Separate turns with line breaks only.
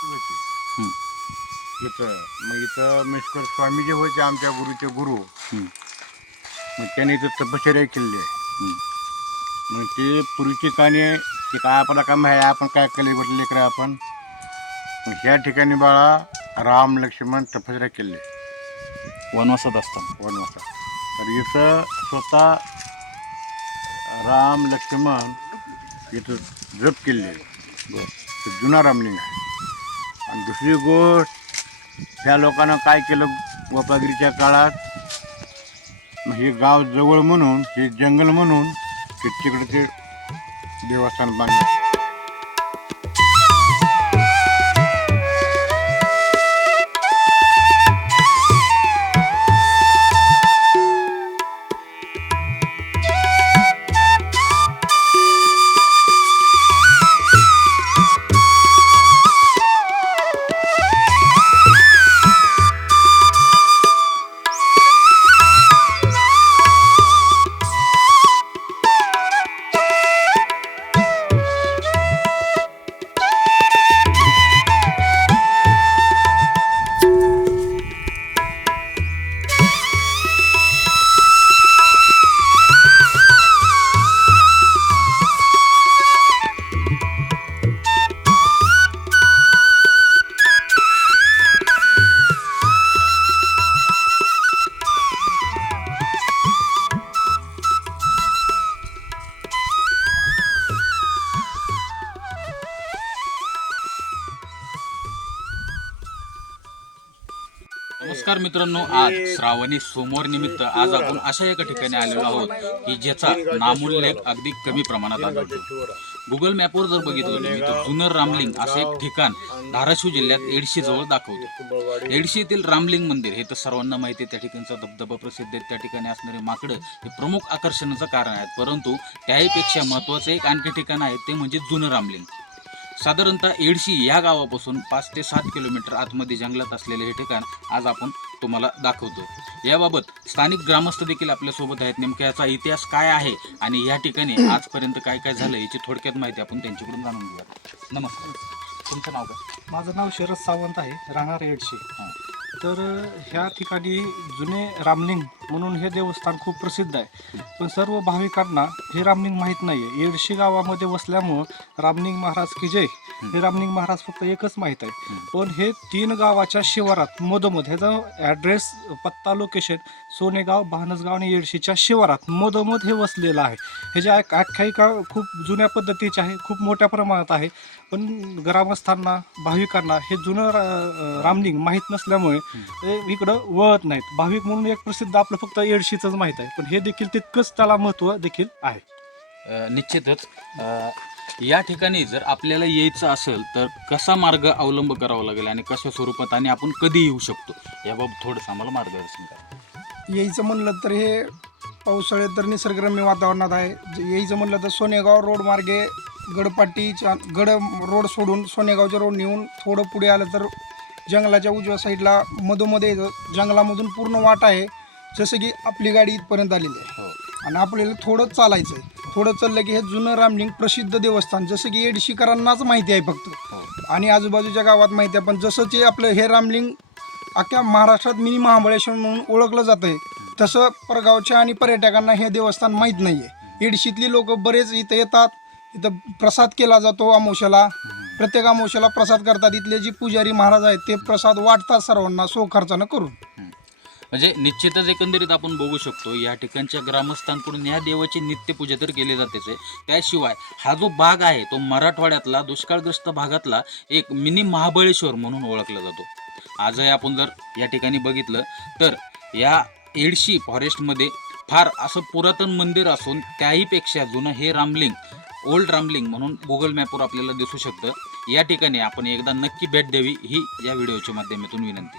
इथं मग इथं मिस्टर स्वामी जे होते आमच्या गुरुचे गुरु. मग त्याने इथं तपश्चर्या केली. आहे. मग ते पूर्वीची कहाणी आहे की काय आपला काम आहे आपण काय केले म्हटले लेकरं आपण? मग ह्या ठिकाणी बाळा राम लक्ष्मण तपश्चर्या केली.
वनवासात असताना.
वनवासात. तर इथं स्वतः राम लक्ष्मण इथं जप केले. ते जुना रामलिंग आहे आणि दुसरी गोष्ट ह्या लोकांना काय केलं गोपागिरीच्या काळात? हे गाव जवळ म्हणून हे जंगल म्हणून तिकडे ते देवस्थान बांधलं.
नमस्कार मित्रांनो आज श्रावणी सोमवार निमित्त आज आपण अशा एका ठिकाणी आलेलो आहोत की ज्याचा नामोल्लेख अगदी कमी प्रमाणात आढळतो. गुगल मॅपवर जर बघितलं मी तर जुनं रामलिंग असं एक ठिकाण धाराशिव जिल्ह्यात एडशी जवळ दाखवतो. एडशी येथील रामलिंग मंदिर हे तर सर्वांना माहिती आहे त्या ठिकाणचा धबधबा प्रसिद्ध आहे त्या ठिकाणी असणारे माकडं हे प्रमुख आकर्षणाचं कारण आहेत. परंतु त्याहीपेक्षा महत्वाचं एक आणखी ठिकाण आहे ते म्हणजे जुनं रामलिंग. साधारणतः एडशी या गावापासून पाच ते सात किलोमीटर आतमध्ये जंगलात असलेले हे ठिकाण आज आपण तुम्हाला दाखवतो. याबाबत स्थानिक ग्रामस्थ देखील आपल्यासोबत आहेत. नेमक्या याचा इतिहास काय आहे आणि या ठिकाणी आजपर्यंत काय काय झालं याची थोडक्यात माहिती आपण त्यांच्याकडून जाणून घेऊया. नमस्कार. तुमचं नाव काय?
माझं नाव शरद सावंत आहे राहणार एडशी.
हां.
तर ह्या ठिकाणी जुने रामलिंग म्हणून हे देवस्थान खूप प्रसिद्ध आहे. पण सर्व भाविकांना हे रामलिंग माहीत नाही आहे येडशी गावामध्ये वसल्यामुळं रामलिंग महाराज की जय हे रामलिंग महाराज फक्त एकच माहीत आहे. पण हे तीन गावाच्या शिवारात मधोमध ह्याचा ॲड्रेस पत्ता लोकेशन सोनेगाव भानसगाव आणि येडशीच्या शिवारात मधोमध हे वसलेलं आहे. ह्याच्या आख्यायिका खूप जुन्या पद्धतीची आहे खूप मोठ्या प्रमाणात आहे. पण ग्रामस्थांना भाविकांना हे जुनं रा- रामलिंग माहीत नसल्यामुळे ते इकडं वळत नाहीत. भाविक म्हणून एक प्रसिद्ध आपलं फक्त एडशीचंच माहीत आहे पण हे देखील तितकंच त्याला महत्त्व देखील आहे.
अ, निश्चितच. अ, या ठिकाणी जर आपल्याला यायचं असेल तर कसा मार्ग अवलंब करावा लागेल आणि कशा स्वरूपात आणि आपण कधी येऊ शकतो? याबाबत थोडंसं आम्हाला मार्गदर्शन करा.
यायचं म्हणलं तर हे पावसाळ्यात तर निसर्गरम्य वातावरणात आहे. जे यायचं म्हणलं तर सोनेगाव रोड मार्गे गडपाटीच्या गड रोड सोडून सोनेगावच्या रोड नेऊन थोडं पुढे आलं तर जंगलाच्या उजव्या साईडला मधोमध्ये येतं जंगलामधून पूर्ण वाट आहे. जसं की आपली गाडी इथपर्यंत आलेली आहे.
हो.
आणि आपल्याला थोडं चालायचं आहे थोडं चाललं की हे जुनं रामलिंग प्रसिद्ध देवस्थान जसं की एडशीकरांनाच माहिती आहे फक्त.
हो.
आणि आजूबाजूच्या गावात माहिती आहे पण जसं ते आपलं हे रामलिंग अख्ख्या महाराष्ट्रात मिनी महाबळेश्वर म्हणून ओळखलं जातं आहे तसं परगावच्या आणि पर्यटकांना हे देवस्थान माहीत नाही आहे एडशीतली लोक बरेच इथं येतात इथं प्रसाद केला जातो अमावश्याला प्रत्येक अमावश्याला प्रसाद करतात. इथले जे पुजारी महाराज आहेत ते प्रसाद वाटतात सर्वांना सो खर्चानं करून.
म्हणजे निश्चितच एकंदरीत आपण बघू शकतो या ठिकाणच्या ग्रामस्थांकडून या देवाची नित्यपूजा तर केली जातेच आहे. त्याशिवाय हा जो भाग आहे तो मराठवाड्यातला दुष्काळग्रस्त भागातला एक मिनी महाबळेश्वर म्हणून ओळखला जातो. आजही आपण जर या ठिकाणी बघितलं तर या एडशी फॉरेस्टमध्ये फार असं पुरातन मंदिर असून त्याहीपेक्षा जुनं हे रामलिंग ओल्ड रामलिंग म्हणून गुगल मॅपवर आपल्याला दिसू शकतं. या ठिकाणी आपण एकदा नक्की भेट द्यावी ही या व्हिडिओच्या माध्यमातून विनंती.